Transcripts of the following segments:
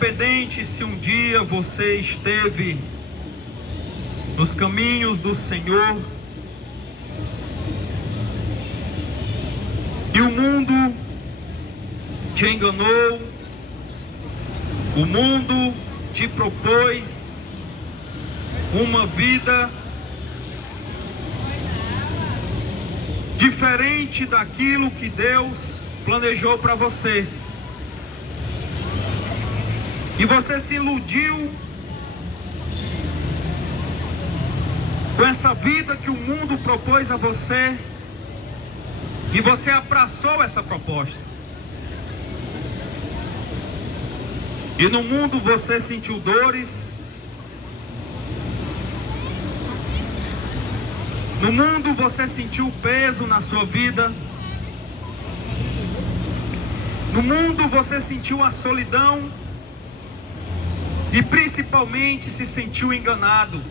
Independente se um dia você esteve nos caminhos do Senhor e o mundo te enganou, o mundo te propôs uma vida diferente daquilo que Deus planejou para você, e você se iludiu com essa vida que o mundo propôs a você, e você abraçou essa proposta. E no mundo você sentiu dores, no mundo você sentiu peso na sua vida, no mundo você sentiu a solidão e principalmente se sentiu enganado.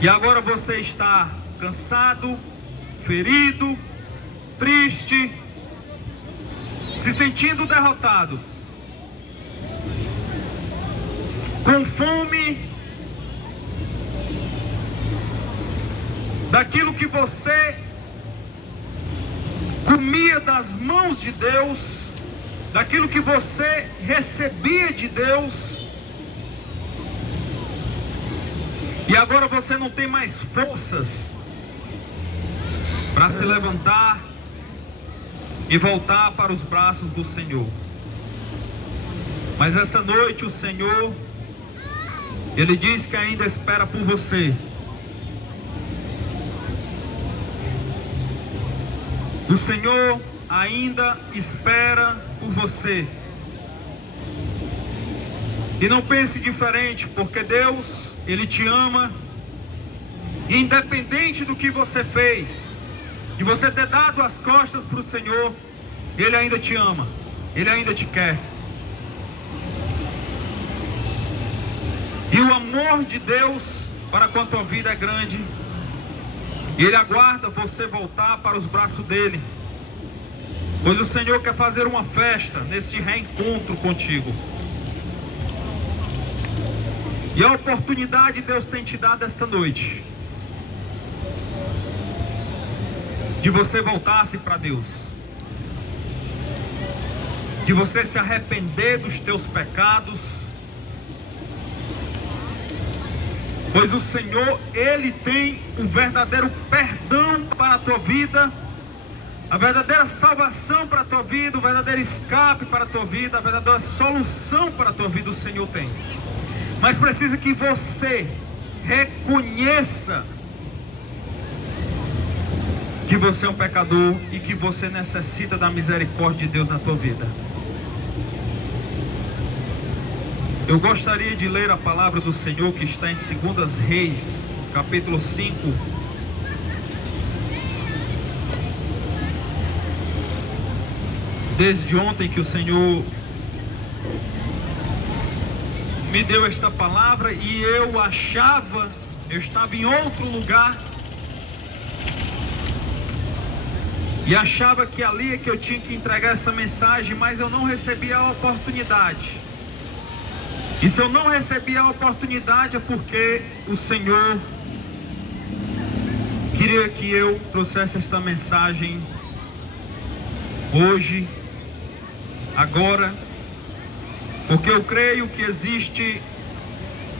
E agora você está cansado, ferido, triste, se sentindo derrotado, com fome daquilo que você comia das mãos de Deus, daquilo que você recebia de Deus, e agora você não tem mais forças para se levantar e voltar para os braços do Senhor. Mas essa noite o Senhor, Ele diz que ainda espera por você. O Senhor ainda espera por você. E não pense diferente, porque Deus, Ele te ama, independente do que você fez, de você ter dado as costas para o Senhor, Ele ainda te ama, Ele ainda te quer. E o amor de Deus para com a tua vida é grande, e Ele aguarda você voltar para os braços dEle, pois o Senhor quer fazer uma festa nesse reencontro contigo. E a oportunidade Deus tem te dado esta noite, de você voltar-se para Deus, de você se arrepender dos teus pecados, pois o Senhor, Ele tem o verdadeiro perdão para a tua vida, a verdadeira salvação para a tua vida, o verdadeiro escape para a tua vida, a verdadeira solução para a tua vida o Senhor tem. Mas precisa que você reconheça que você é um pecador e que você necessita da misericórdia de Deus na tua vida. Eu gostaria de ler a palavra do Senhor que está em 2 Reis, capítulo 5. Desde ontem que o Senhor me deu esta palavra e eu estava em outro lugar e achava que ali é que eu tinha que entregar essa mensagem, mas eu não recebi a oportunidade. E se eu não recebi a oportunidade é porque o Senhor queria que eu trouxesse esta mensagem hoje, agora, porque eu creio que existe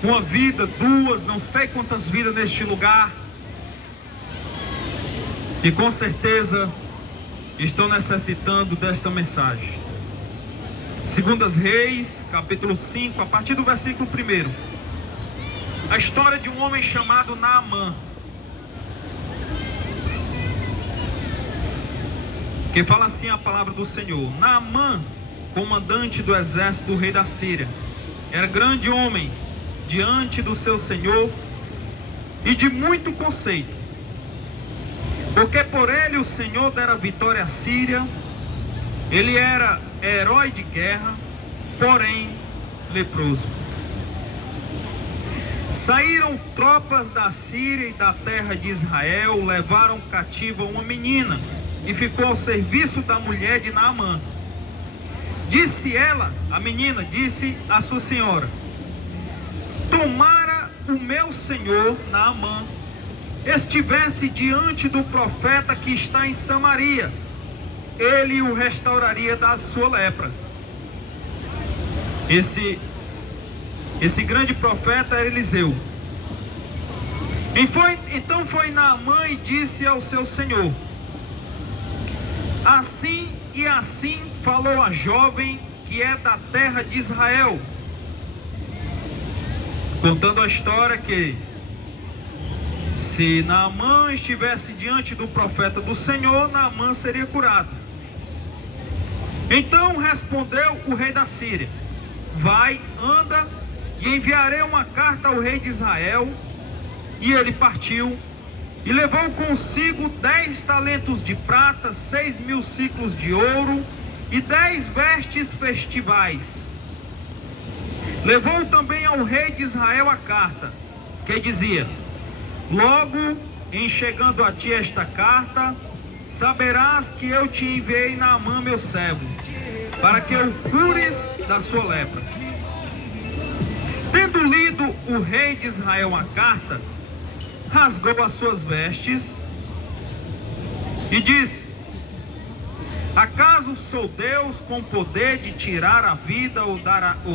uma vida, duas, não sei quantas vidas neste lugar, e com certeza estão necessitando desta mensagem. 2 Reis, capítulo 5, a partir do versículo 1. A história de um homem chamado Naamã, que fala assim a palavra do Senhor. Naamã, comandante do exército do rei da Síria, era grande homem diante do seu senhor e de muito conceito, porque por ele o Senhor dera vitória à Síria. Ele era herói de guerra, porém leproso. Saíram tropas da Síria e da terra de Israel, levaram cativa uma menina e ficou ao serviço da mulher de Naamã. Disse ela, a menina, disse a sua senhora: tomara o meu senhor Naamã estivesse diante do profeta que está em Samaria, ele o restauraria da sua lepra. Esse grande profeta era Eliseu. Então foi Naamã e disse ao seu senhor: assim e assim falou a jovem que é da terra de Israel, contando a história que se Naamã estivesse diante do profeta do Senhor, Naamã seria curado. Então respondeu o rei da Síria: vai, anda, e enviarei uma carta ao rei de Israel. E ele partiu e levou consigo 10 talentos de prata, 6.000 ciclos de ouro e 10 vestes festivais. Levou também ao rei de Israel a carta, que dizia: logo em chegando a ti esta carta, saberás que eu te enviei Naamã meu servo, para que o cures da sua lepra. Tendo lido o rei de Israel a carta, rasgou as suas vestes e disse: acaso sou Deus com poder de tirar a vida ou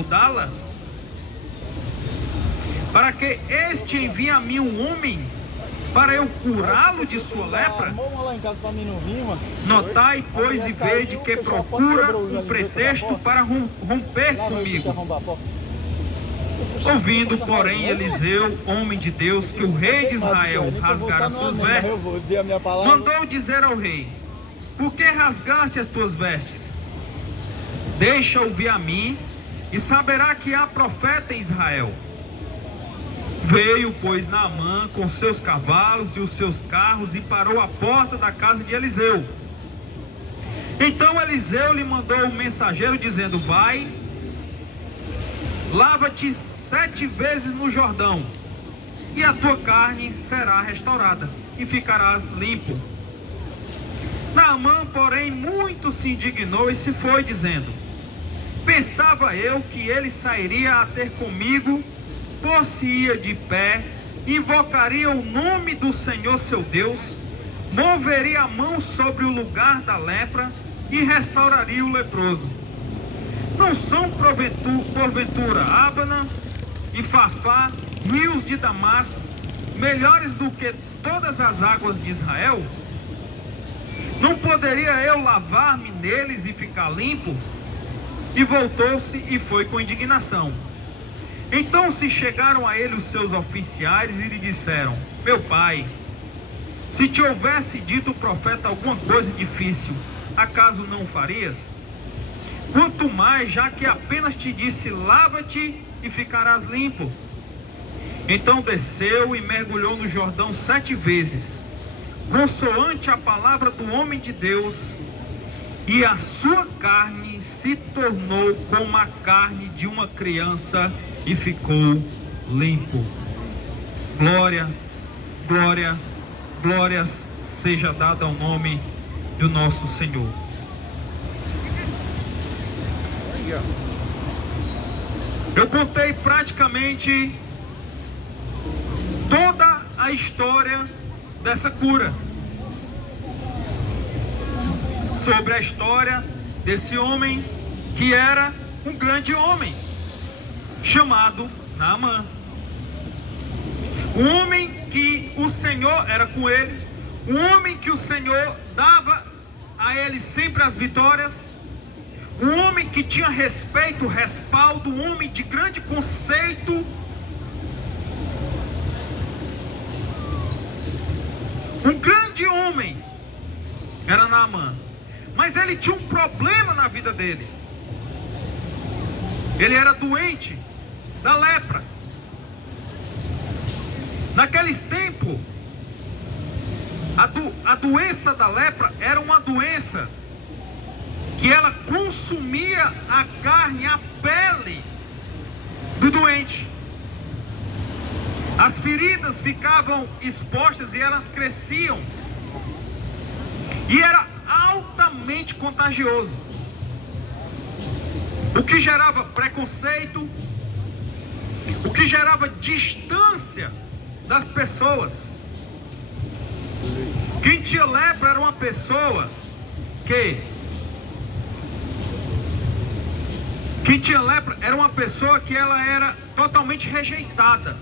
dá-la? Para que este envie a mim um homem para eu curá-lo de sua lepra? Notai, pois, e vede que procura um pretexto para romper comigo. Ouvindo, porém, Eliseu, homem de Deus, que o rei de Israel rasgara as suas vestes, mandou dizer ao rei: por que rasgaste as tuas vestes? Deixa ouvir a mim, e saberá que há profeta em Israel. Veio, pois, Naamã com seus cavalos e os seus carros e parou à porta da casa de Eliseu. Então Eliseu lhe mandou um mensageiro dizendo: vai, lava-te 7 vezes no Jordão, e a tua carne será restaurada, e ficarás limpo. Naamã, porém, muito se indignou e se foi, dizendo: pensava eu que ele sairia a ter comigo, pôr-se-ia de pé, invocaria o nome do Senhor seu Deus, moveria a mão sobre o lugar da lepra e restauraria o leproso. Não são porventura Abana e Fafá, rios de Damasco, melhores do que todas as águas de Israel? Não poderia eu lavar-me neles e ficar limpo? E voltou-se e foi com indignação. Então se chegaram a ele os seus oficiais e lhe disseram: meu pai, se te houvesse dito o profeta alguma coisa difícil, acaso não farias? Quanto mais, já que apenas te disse: lava-te e ficarás limpo. Então desceu e mergulhou no Jordão 7 vezes, consoante a palavra do homem de Deus, e a sua carne se tornou como a carne de uma criança e ficou limpo. Glória, glória, glórias seja dada ao nome do nosso Senhor. Eu contei praticamente toda a história dessa cura, sobre a história desse homem que era um grande homem chamado Naamã, um homem que o Senhor era com ele, um homem que o Senhor dava a ele sempre as vitórias, um homem que tinha respeito, respaldo, um homem de grande conceito, um grande homem era Naamã. Mas ele tinha um problema na vida dele. Ele era doente da lepra. Naqueles tempos, a doença da lepra era uma doença que ela consumia a carne, a pele do doente. As feridas ficavam expostas e elas cresciam. E era altamente contagioso. o que gerava preconceito, o que gerava distância das pessoas. Quem tinha lepra era uma pessoa que... Quem tinha lepra era uma pessoa que ela era totalmente rejeitada.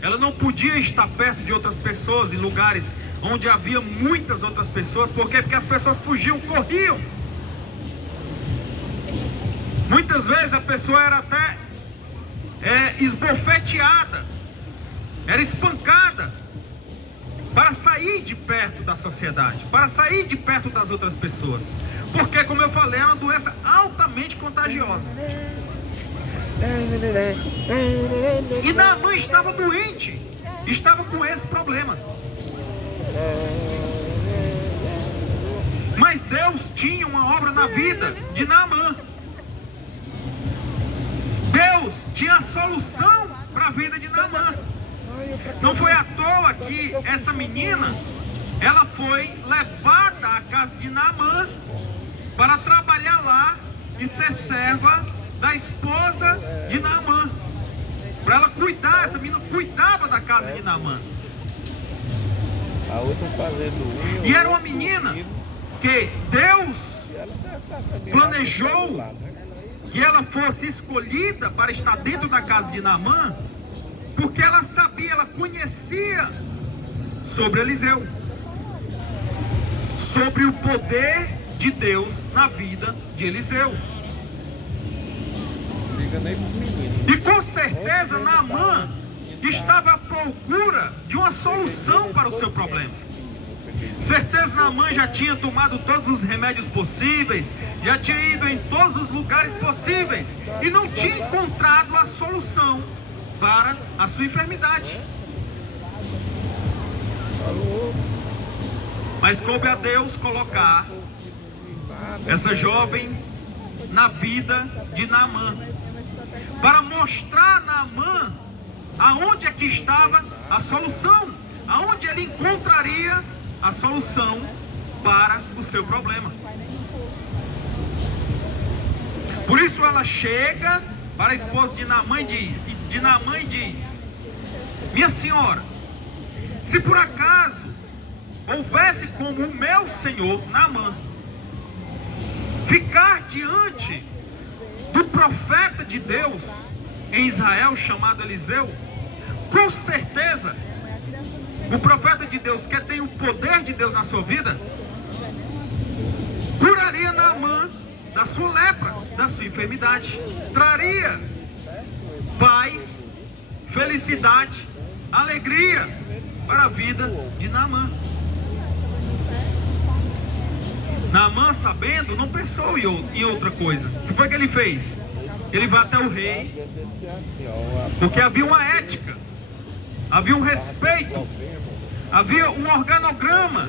Ela não podia estar perto de outras pessoas, em lugares onde havia muitas outras pessoas. Por quê? Porque as pessoas fugiam, corriam. Muitas vezes a pessoa era até esbofeteada, era espancada, para sair de perto da sociedade, para sair de perto das outras pessoas. Porque, como eu falei, é uma doença altamente contagiosa. E Naamã estava doente, estava com esse problema. Mas Deus tinha uma obra na vida de Naamã. Deus tinha a solução para a vida de Naamã. Não foi à toa que essa menina, ela foi levada à casa de Naamã para trabalhar lá e ser serva da esposa de Naamã. Para ela cuidar, essa menina cuidava da casa de Naamã. E era uma menina que Deus planejou que ela fosse escolhida para estar dentro da casa de Naamã, porque ela sabia, ela conhecia sobre Eliseu, sobre o poder de Deus na vida de Eliseu. E com certeza Naamã estava à procura de uma solução para o seu problema. Certeza Naamã já tinha tomado todos os remédios possíveis, já tinha ido em todos os lugares possíveis e não tinha encontrado a solução para a sua enfermidade. Mas coube a Deus colocar essa jovem na vida de Naamã, para mostrar a Naamã aonde é que estava a solução, aonde ele encontraria a solução para o seu problema. Por isso ela chega para a esposa de Naamã e diz: minha senhora, se por acaso houvesse como o meu senhor Naamã ficar diante do profeta de Deus em Israel chamado Eliseu, com certeza o profeta de Deus, que tem o poder de Deus na sua vida, curaria Naamã da sua lepra, da sua enfermidade, traria paz, felicidade, alegria para a vida de Naamã. Naamã, sabendo, não pensou em outra coisa. O que foi que ele fez? Ele vai até o rei, porque havia uma ética, havia um respeito, havia um organograma,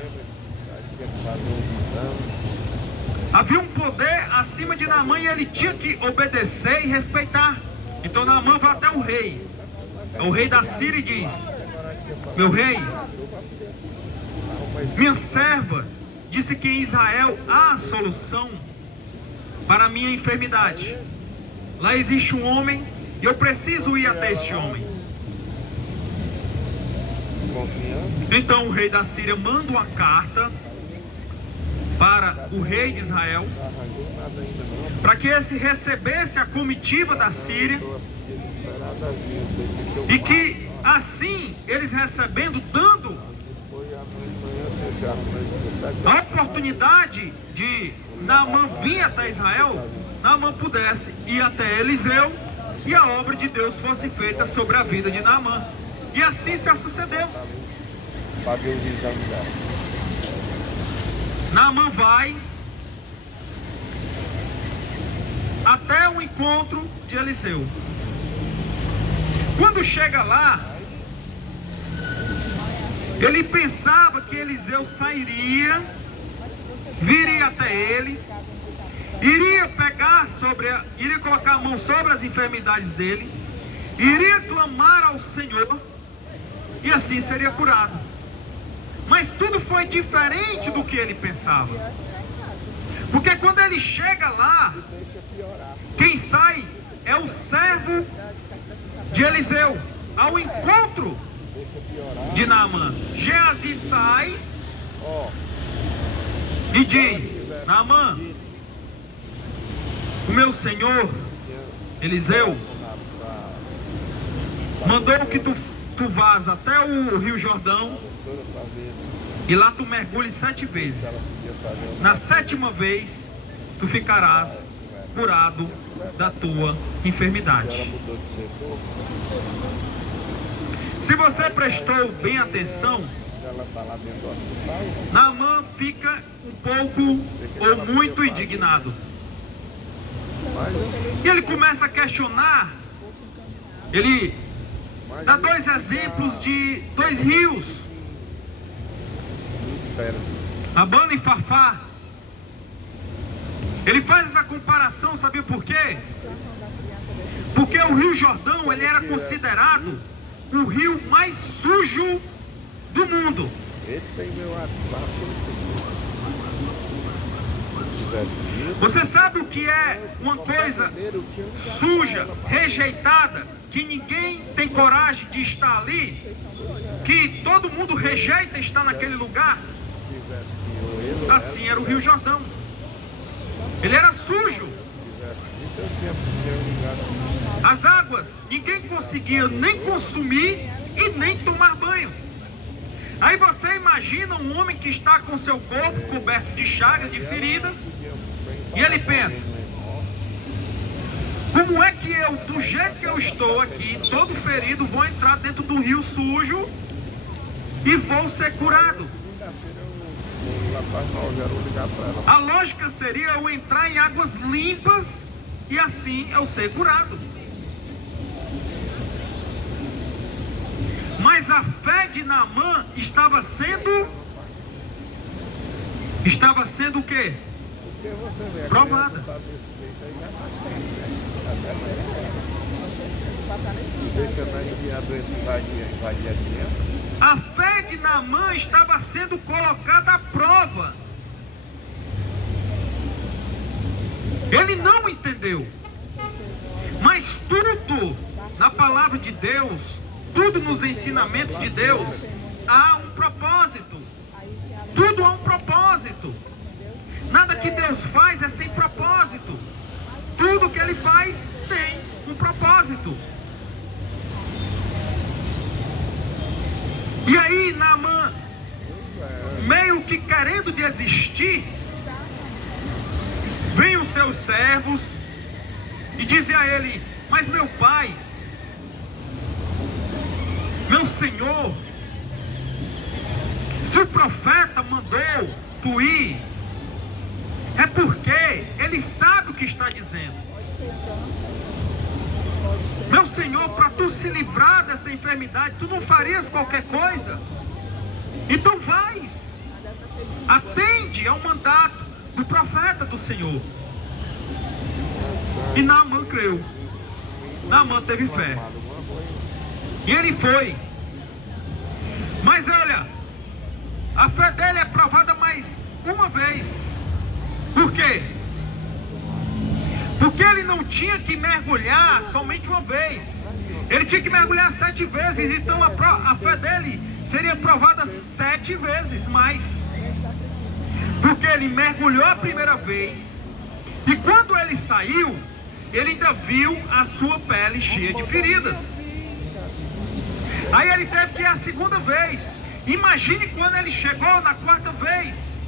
havia um poder acima de Naamã e ele tinha que obedecer e respeitar. Então Naamã vai até o rei da Síria, e diz: meu rei, minha serva disse que em Israel há a solução para a minha enfermidade. Lá existe um homem e eu preciso ir até este homem. Então o rei da Síria manda uma carta para o rei de Israel, para que esse recebesse a comitiva da Síria, e que assim eles recebendo, dando a oportunidade de Naamã vir até Israel, Naamã pudesse ir até Eliseu e a obra de Deus fosse feita sobre a vida de Naamã. E assim se sucedeu. Naamã vai até o encontro de Eliseu. Quando chega lá, ele pensava que Eliseu sairia, viria até ele, iria iria colocar a mão sobre as enfermidades dele, iria clamar ao Senhor e assim seria curado. Mas tudo foi diferente do que ele pensava. Porque quando ele chega lá, quem sai é o servo de Eliseu, ao encontro de Naamã. Geazi sai e diz: Naamã, o meu senhor Eliseu mandou que tu vás até o Rio Jordão e lá tu mergulhes 7 vezes. Na 7ª vez tu ficarás curado da tua enfermidade. Se você prestou bem atenção, Naamã fica um pouco ou muito indignado. E ele começa a questionar. Ele dá 2 exemplos de 2 rios, Abana e Farfar. Ele faz essa comparação, sabia por quê? Porque o Rio Jordão, ele era considerado o rio mais sujo do mundo. Você sabe o que é uma coisa suja, rejeitada, que ninguém tem coragem de estar ali, que todo mundo rejeita estar naquele lugar? Assim era o Rio Jordão. Ele era sujo. As águas, ninguém conseguia nem consumir e nem tomar banho. Aí você imagina um homem que está com seu corpo coberto de chagas, de feridas, e ele pensa: como é que eu, do jeito que eu estou aqui, todo ferido, vou entrar dentro do rio sujo e vou ser curado? A lógica seria eu entrar em águas limpas e assim eu ser curado. Mas a fé de Naamã estava sendo o quê? Provada. A fé de Naamã estava sendo colocada à prova. Ele não entendeu. Mas tudo na palavra de Deus, tudo nos ensinamentos de Deus, há um propósito. Tudo há um propósito. Nada que Deus faz é sem propósito. Tudo que Ele faz tem um propósito. E aí Naamã, meio que querendo desistir, vem os seus servos e dizem a ele: mas meu pai, meu senhor, se o profeta mandou tu ir, é porque ele sabe o que está dizendo. Meu senhor, para tu se livrar dessa enfermidade, tu não farias qualquer coisa? Então vais, atende ao mandato do profeta do Senhor. E Naamã creu. Naamã teve fé. E ele foi. Mas olha, a fé dele é provada mais uma vez. Por quê? Porque ele não tinha que mergulhar somente uma vez. Ele tinha que mergulhar 7 vezes. Então a fé dele seria provada 7 vezes mais. Porque ele mergulhou a primeira vez. E quando ele saiu, ele ainda viu a sua pele cheia de feridas. Aí ele teve que ir a segunda vez. Imagine quando ele chegou na 4ª vez.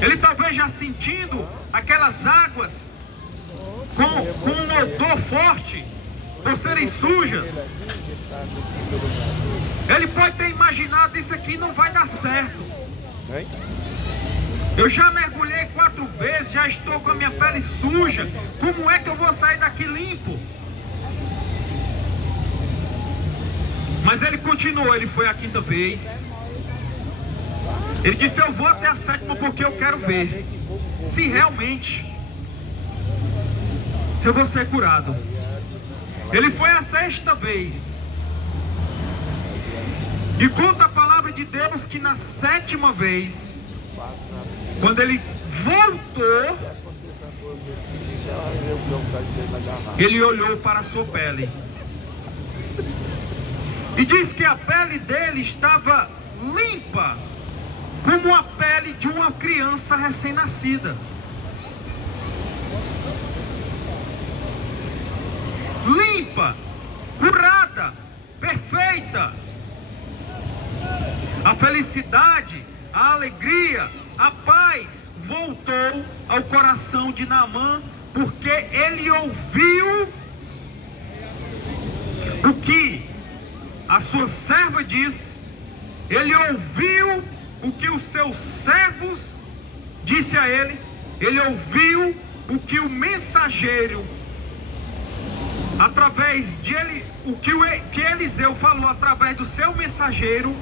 Ele talvez já sentindo aquelas águas com um odor forte, por serem sujas. Ele pode ter imaginado: isso aqui não vai dar certo. Eu já mergulhei 4 vezes, já estou com a minha pele suja. Como é que eu vou sair daqui limpo? Mas ele continuou, ele foi a 5ª vez. Ele disse: eu vou até a 7ª porque eu quero ver se realmente eu vou ser curado. Ele foi a 6ª vez. E conta a palavra de Deus que na 7ª vez, quando ele voltou, ele olhou para a sua pele. E diz que a pele dele estava limpa, como a pele de uma criança recém-nascida. Limpa, curada, perfeita. A felicidade, a alegria, a paz voltou ao coração de Naamã, porque ele ouviu o que a sua serva disse, ele ouviu o que os seus servos disse a ele, ele ouviu o que o mensageiro, através de ele, o que Eliseu falou através do seu mensageiro,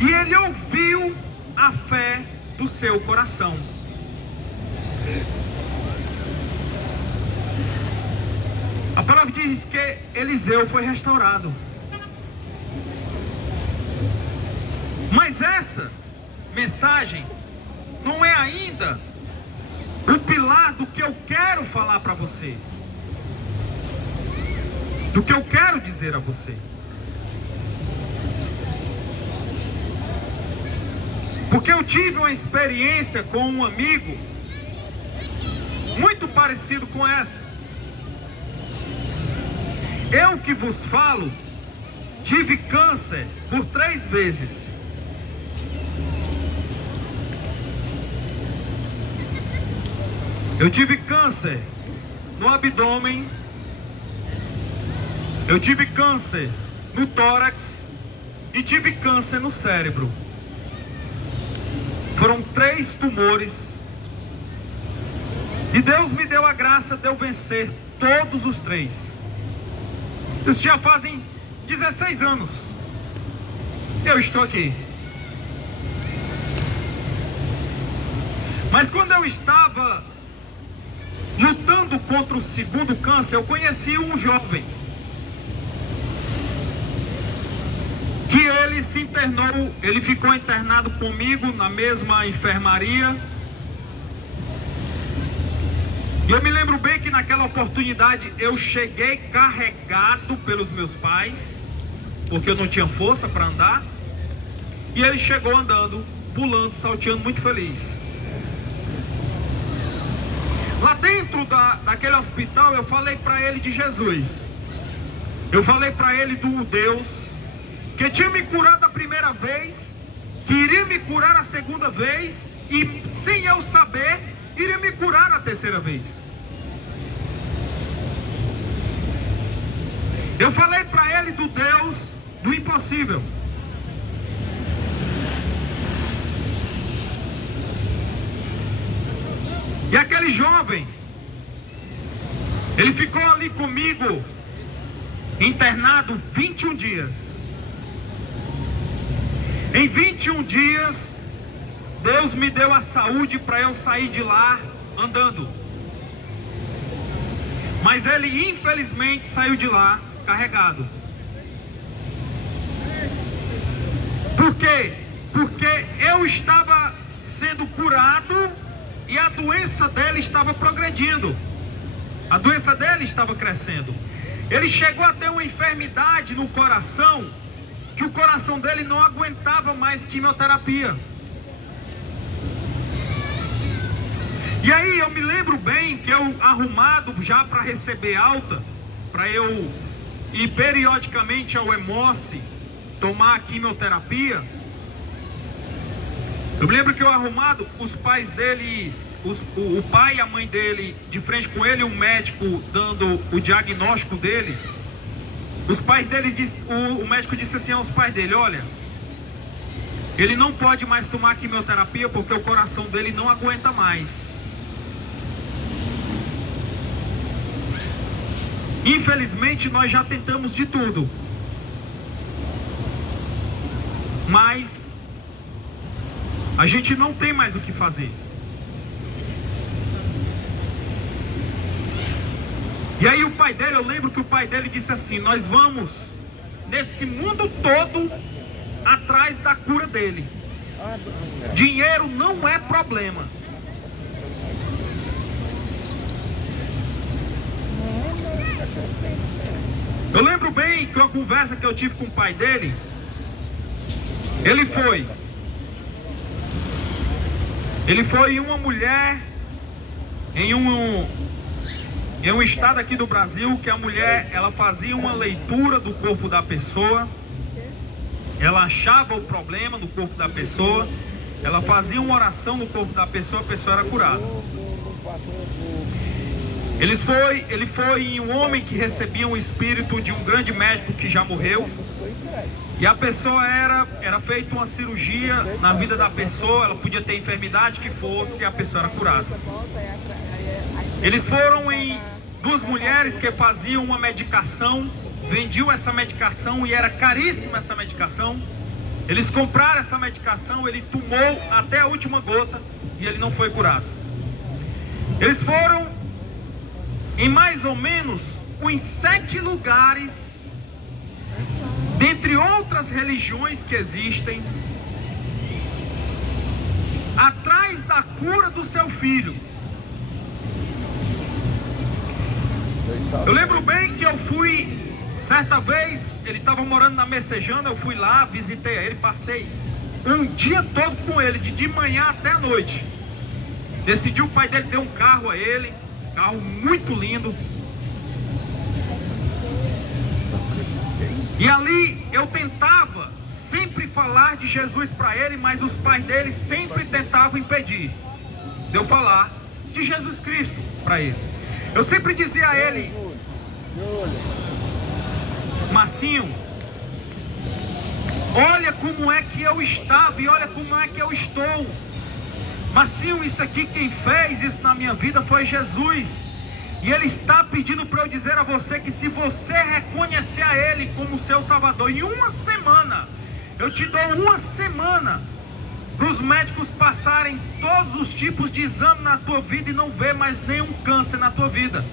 e ele ouviu a fé do seu coração. A palavra diz que Eliseu foi restaurado. Mas essa mensagem não é ainda o pilar do que eu quero falar para você, do que eu quero dizer a você. Porque eu tive uma experiência com um amigo muito parecido com essa. Eu que vos falo, tive câncer por 3 vezes. Eu tive câncer no abdômen, eu tive câncer no tórax e tive câncer no cérebro. Foram 3 tumores e Deus me deu a graça de eu vencer todos os 3. Isso já fazem 16 anos. Eu estou aqui. Mas quando eu estava lutando contra o segundo câncer, eu conheci um jovem que ele se internou, ele ficou internado comigo na mesma enfermaria. E eu me lembro bem que naquela oportunidade eu cheguei carregado pelos meus pais, porque eu não tinha força para andar. E ele chegou andando, pulando, salteando, muito feliz. Lá dentro daquele hospital eu falei para ele de Jesus. Eu falei para ele do Deus que tinha me curado a primeira vez, que iria me curar a segunda vez, e sem eu saber, iria me curar a terceira vez. Eu falei para ele do Deus do impossível. E aquele jovem, ele ficou ali comigo, internado 21 dias. Em 21 dias, Deus me deu a saúde para eu sair de lá andando. Mas ele infelizmente saiu de lá carregado. Por quê? Porque eu estava sendo curado e a doença dele estava progredindo. A doença dele estava crescendo. Ele chegou a ter uma enfermidade no coração, que o coração dele não aguentava mais quimioterapia. E aí eu me lembro bem que eu, arrumado já para receber alta, para eu ir periodicamente ao Hemoce tomar a quimioterapia, eu me lembro que eu arrumado, os pais dele, o pai e a mãe dele de frente com ele, um médico dando o diagnóstico dele. Os pais dele o médico disse assim aos pais dele: olha, ele não pode mais tomar quimioterapia porque o coração dele não aguenta mais. Infelizmente nós já tentamos de tudo, mas a gente não tem mais o que fazer. E aí o pai dele, eu lembro que o pai dele disse assim: nós vamos nesse mundo todo atrás da cura dele. Dinheiro não é problema. Eu lembro bem que uma conversa que eu tive com o pai dele, ele foi uma mulher em um estado aqui do Brasil, que a mulher, ela fazia uma leitura do corpo da pessoa, ela achava o problema no corpo da pessoa, ela fazia uma oração no corpo da pessoa, a pessoa era curada. Ele foi um homem que recebia um espírito de um grande médico que já morreu. E a pessoa era feita uma cirurgia na vida da pessoa, ela podia ter enfermidade que fosse, e a pessoa era curada. Eles foram em duas mulheres que faziam uma medicação, vendiam essa medicação e era caríssima essa medicação. Eles compraram essa medicação, ele tomou até a última gota e ele não foi curado. Eles foram em mais ou menos uns 7 lugares, dentre outras religiões que existem, atrás da cura do seu filho. Eu lembro bem que eu fui, certa vez, ele estava morando na Messejana, eu fui lá, visitei ele, passei um dia todo com ele, de manhã até a noite. Decidiu, o pai dele deu um carro a ele, um carro muito lindo. E ali eu tentava sempre falar de Jesus para ele, mas os pais dele sempre tentavam impedir de eu falar de Jesus Cristo para ele. Eu sempre dizia a ele: Marcinho, olha como é que eu estava e olha como é que eu estou. Marcinho, isso aqui, quem fez isso na minha vida foi Jesus. E Ele está pedindo para eu dizer a você que se você reconhecer a Ele como seu Salvador, em uma semana, eu te dou uma semana para os médicos passarem todos os tipos de exame na tua vida e não ver mais nenhum câncer na tua vida.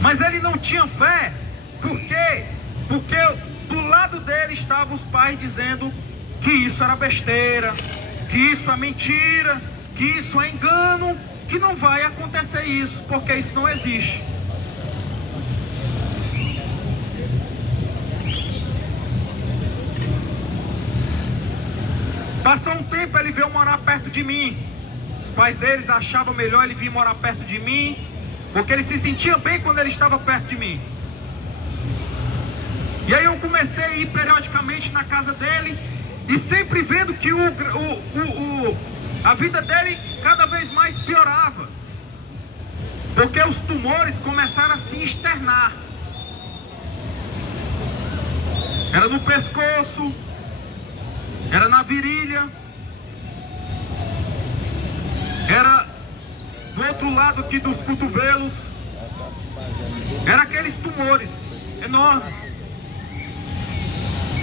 Mas ele não tinha fé. Por quê? Porque do lado dele estavam os pais dizendo que isso era besteira, que isso é mentira, que isso é engano, que não vai acontecer isso, porque isso não existe. Passou um tempo, ele veio morar perto de mim. Os pais deles achavam melhor ele vir morar perto de mim, porque ele se sentia bem quando ele estava perto de mim. E aí eu comecei a ir periodicamente na casa dele, e sempre vendo que a vida dele cada vez mais piorava, porque os tumores começaram a se externar. Era no pescoço, era na virilha, era do outro lado aqui dos cotovelos. Era aqueles tumores enormes.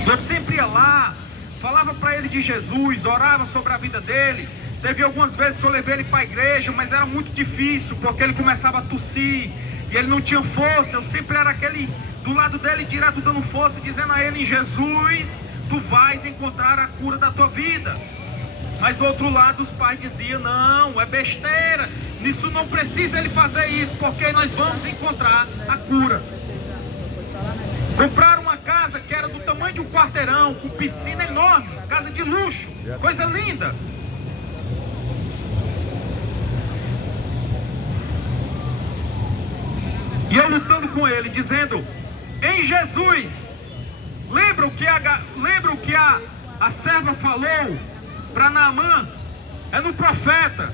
Eu sempre ia lá, falava para ele de Jesus, orava sobre a vida dele. Teve algumas vezes que eu levei ele para a igreja, mas era muito difícil, porque ele começava a tossir e ele não tinha força. Eu sempre era aquele do lado dele, direto dando força, dizendo a ele: em Jesus tu vais encontrar a cura da tua vida. Mas do outro lado os pais diziam: não, é besteira, nisso não precisa ele fazer isso, porque nós vamos encontrar a cura. Compraram uma casa que era do tamanho de um quarteirão, com piscina enorme, casa de luxo, coisa linda. E eu lutando com ele, dizendo: em Jesus, lembra o que a serva falou para Naamã? É no profeta.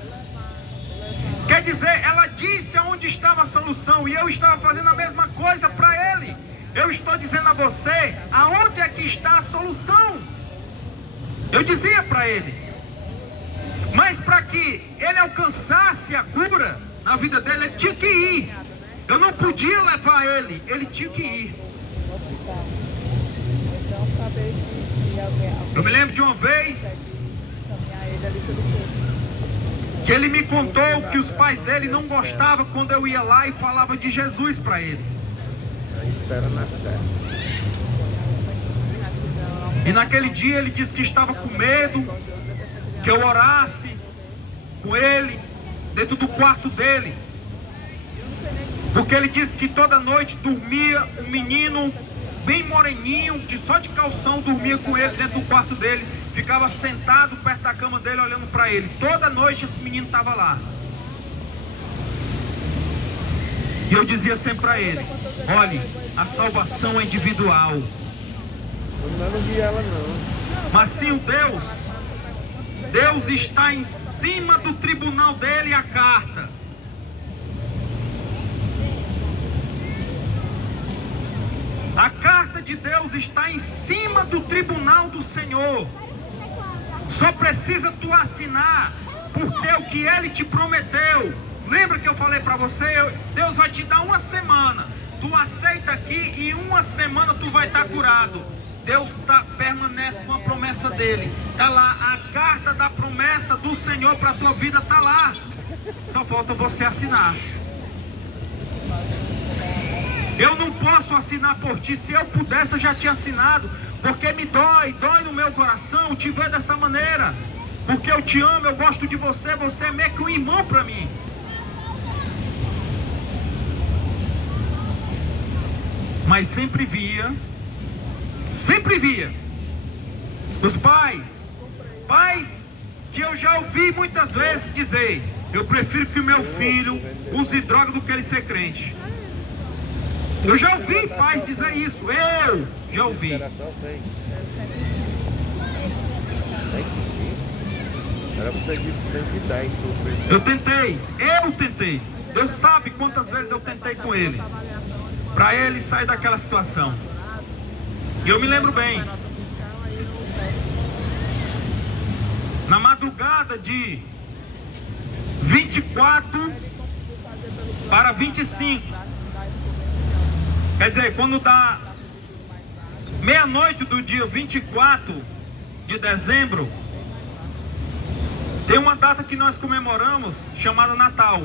Quer dizer, ela disse aonde estava a solução, e eu estava fazendo a mesma coisa para ele. Eu estou dizendo a você aonde é que está a solução. Eu dizia para ele. Mas para que ele alcançasse a cura na vida dele, ele tinha que ir. Eu não podia levar ele, ele tinha que ir. Eu me lembro de uma vez que ele me contou que os pais dele não gostavam quando eu ia lá e falava de Jesus para ele. E naquele dia ele disse que estava com medo que eu orasse com ele dentro do quarto dele, Porque ele disse que toda noite dormia um menino bem moreninho, só de calção, dormia com ele dentro do quarto dele, ficava sentado perto da cama dele olhando para ele. Toda noite esse menino estava lá. E eu dizia sempre para ele: olhe, a salvação é individual. Eu não vi ela não. Mas sim, Deus está em cima do tribunal dele, a carta. A carta de Deus está em cima do tribunal do Senhor. Só precisa tu assinar, porque o que Ele te prometeu. Lembra que eu falei para você? Deus vai te dar uma semana. Tu aceita aqui e em uma semana tu vai estar curado. Deus permanece com a promessa dele. Está lá, a carta da promessa do Senhor para a tua vida está lá. Só falta você assinar. Eu não posso assinar por ti. Se eu pudesse, eu já tinha assinado. Porque me dói no meu coração te ver dessa maneira. Porque eu te amo, eu gosto de você. Você é meio que um irmão para mim. Mas sempre via os pais que eu já ouvi muitas vezes dizer: eu prefiro que o meu filho use droga do que ele ser crente. Eu já ouvi pais dizer isso, eu já ouvi. Eu tentei. Deus sabe quantas vezes eu tentei com ele, para ele sair daquela situação. E eu me lembro bem, na madrugada de 24 para 25, quer dizer, quando dá meia-noite do dia 24 de dezembro, tem uma data que nós comemoramos chamada Natal.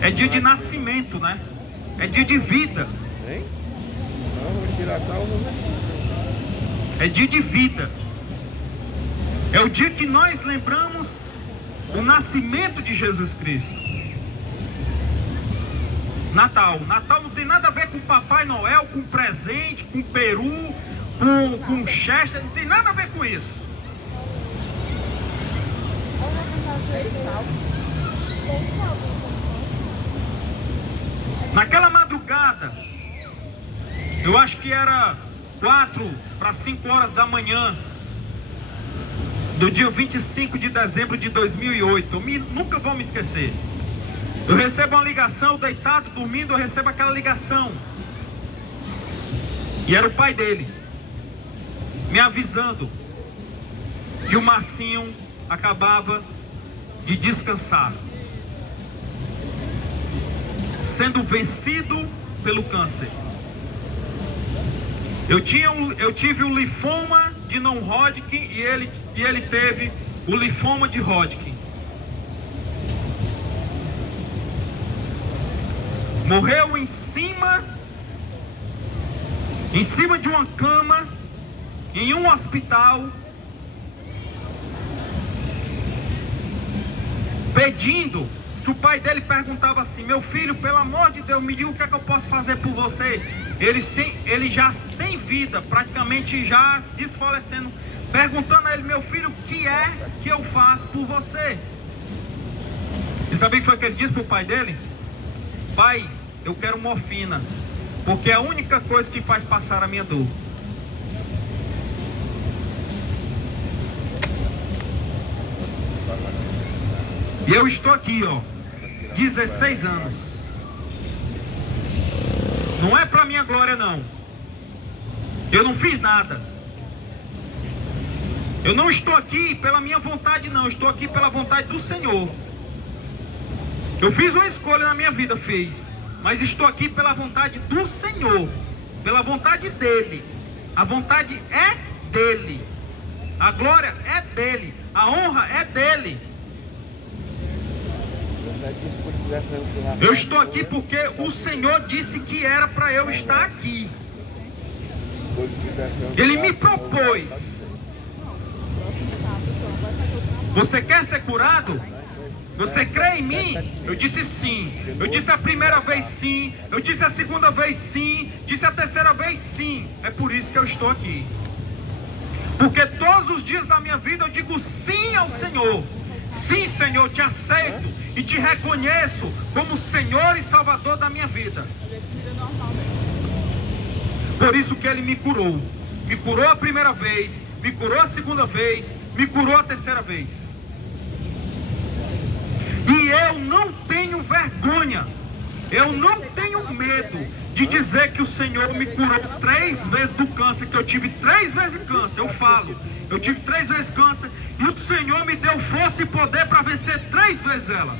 É dia de nascimento, né? É dia de vida. É dia de vida. É o dia que nós lembramos o nascimento de Jesus Cristo. Natal não tem nada a ver com Papai Noel, com presente, com peru, com Chester, não tem nada a ver com isso. Naquela madrugada, eu acho que era 4 para 5 horas da manhã do dia 25 de dezembro de 2008, nunca vou me esquecer. Eu recebo uma ligação, deitado, dormindo, eu recebo aquela ligação. E era o pai dele, me avisando que o Marcinho acabava de descansar, sendo vencido pelo câncer. Eu tive o linfoma de não-Hodgkin e ele teve o linfoma de Hodgkin. Morreu em cima de uma cama, em um hospital, pedindo, que o pai dele perguntava assim: meu filho, pelo amor de Deus, me diga o que é que eu posso fazer por você. Ele já sem vida, praticamente já desfalecendo, perguntando a ele: meu filho, o que é que eu faço por você? E sabia o que foi que ele disse para o pai dele? Pai, eu quero morfina, porque é a única coisa que faz passar a minha dor. E eu estou aqui, 16 anos. Não é para minha glória, não. Eu não fiz nada. Eu não estou aqui pela minha vontade, não. Eu estou aqui pela vontade do Senhor. Eu fiz uma escolha na minha vida, mas estou aqui pela vontade do Senhor, pela vontade dele. A vontade é dele. A glória é dele. A honra é dele. Eu estou aqui porque o Senhor disse que era para eu estar aqui. Ele me propôs. Você quer ser curado? Você crê em mim? Eu disse sim. Eu disse a primeira vez sim. Eu disse a segunda vez sim. Disse a terceira vez sim. É por isso que eu estou aqui. Porque todos os dias da minha vida eu digo sim ao Senhor. Sim, Senhor, te aceito e te reconheço como Senhor e Salvador da minha vida. Por isso que Ele me curou. Me curou a primeira vez, me curou a segunda vez, me curou a terceira vez. E eu não tenho vergonha, eu não tenho medo de dizer que o Senhor me curou 3 vezes do câncer, que eu tive 3 vezes câncer. Eu falo, eu tive 3 vezes câncer e o Senhor me deu força e poder para vencer 3 vezes ela.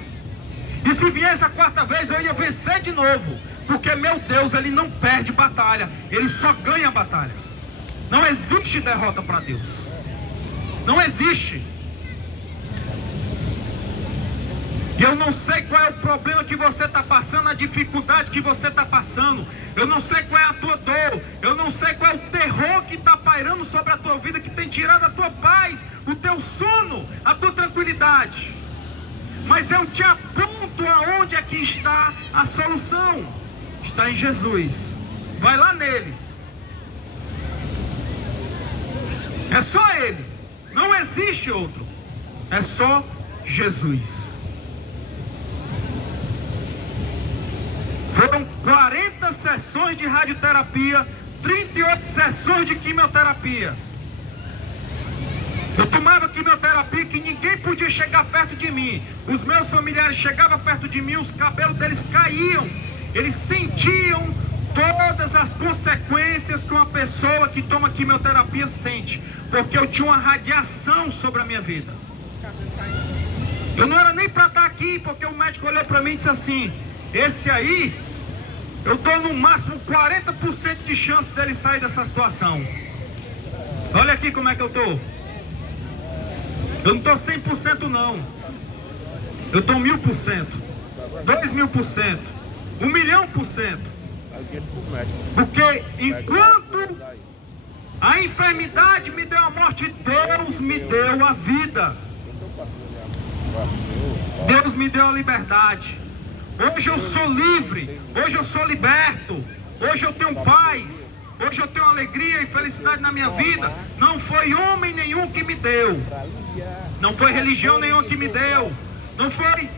E se viesse a 4ª vez eu ia vencer de novo, porque meu Deus, Ele não perde batalha, Ele só ganha batalha. Não existe derrota para Deus, não existe. E eu não sei qual é o problema que você está passando, a dificuldade que você está passando. Eu não sei qual é a tua dor. Eu não sei qual é o terror que está pairando sobre a tua vida, que tem tirado a tua paz, o teu sono, a tua tranquilidade. Mas eu te aponto aonde é que está a solução. Está em Jesus. Vai lá nele. É só Ele. Não existe outro. É só Jesus. Foram 40 sessões de radioterapia, 38 sessões de quimioterapia. Eu tomava quimioterapia que ninguém podia chegar perto de mim. Os meus familiares chegavam perto de mim, os cabelos deles caíam. Eles sentiam todas as consequências que uma pessoa que toma quimioterapia sente. Porque eu tinha uma radiação sobre a minha vida. Eu não era nem para estar aqui, porque o médico olhou para mim e disse assim: esse aí, eu dou no máximo 40% de chance dele sair dessa situação. Olha aqui como é que eu tô. Eu não tô 100% não. Eu tô 1000%, 2000%, 1.000.000%. Porque enquanto a enfermidade me deu a morte, Deus me deu a vida. Deus me deu a liberdade. Hoje eu sou livre, hoje eu sou liberto, hoje eu tenho paz, hoje eu tenho alegria e felicidade na minha vida. Não foi homem nenhum que me deu, não foi religião nenhuma que me deu, não foi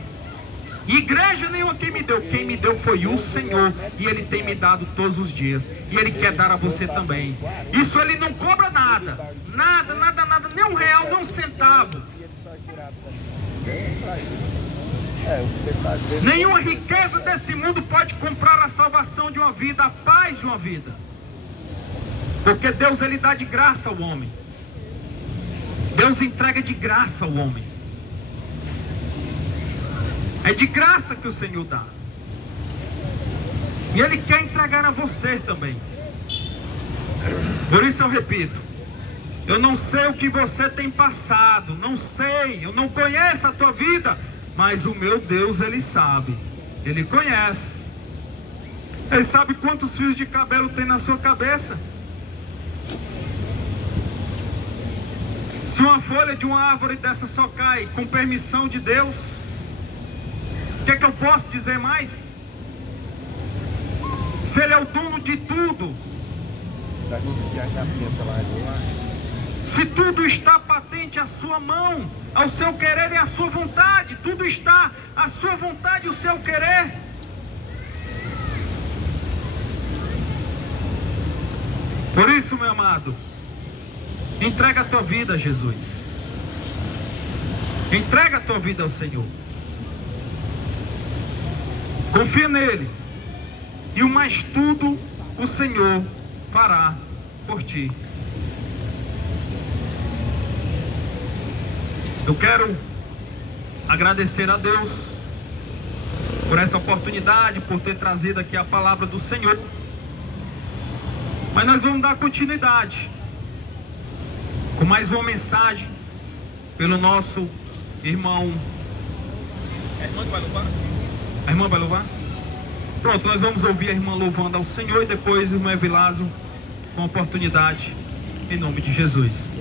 igreja nenhuma que me deu. Quem me deu foi o Senhor, e Ele tem me dado todos os dias, e Ele quer dar a você também. Isso Ele não cobra nada, nada, nada, nada, nem R$1, nem um centavo. Nenhuma riqueza desse mundo pode comprar a salvação de uma vida, a paz de uma vida. Porque Deus, Ele dá de graça ao homem. Deus entrega de graça ao homem. É de graça que o Senhor dá. E Ele quer entregar a você também. Por isso eu repito, eu não sei o que você tem passado, não sei, eu não conheço a tua vida, mas o meu Deus, Ele sabe, Ele conhece. Ele sabe quantos fios de cabelo tem na sua cabeça. Se uma folha de uma árvore dessa só cai com permissão de Deus, o que é que eu posso dizer mais? Se Ele é o dono de tudo, se tudo está patente à sua mão, ao seu querer e à sua vontade, tudo está à sua vontade e o seu querer. Por isso, meu amado, entrega a tua vida a Jesus. Entrega a tua vida ao Senhor. Confia nele. E o mais tudo o Senhor fará por ti. Eu quero agradecer a Deus por essa oportunidade, por ter trazido aqui a palavra do Senhor. Mas nós vamos dar continuidade com mais uma mensagem pelo nosso irmão. A irmã que vai louvar? A irmã vai louvar? Pronto, nós vamos ouvir a irmã louvando ao Senhor e depois o irmão Evilásio com oportunidade, em nome de Jesus.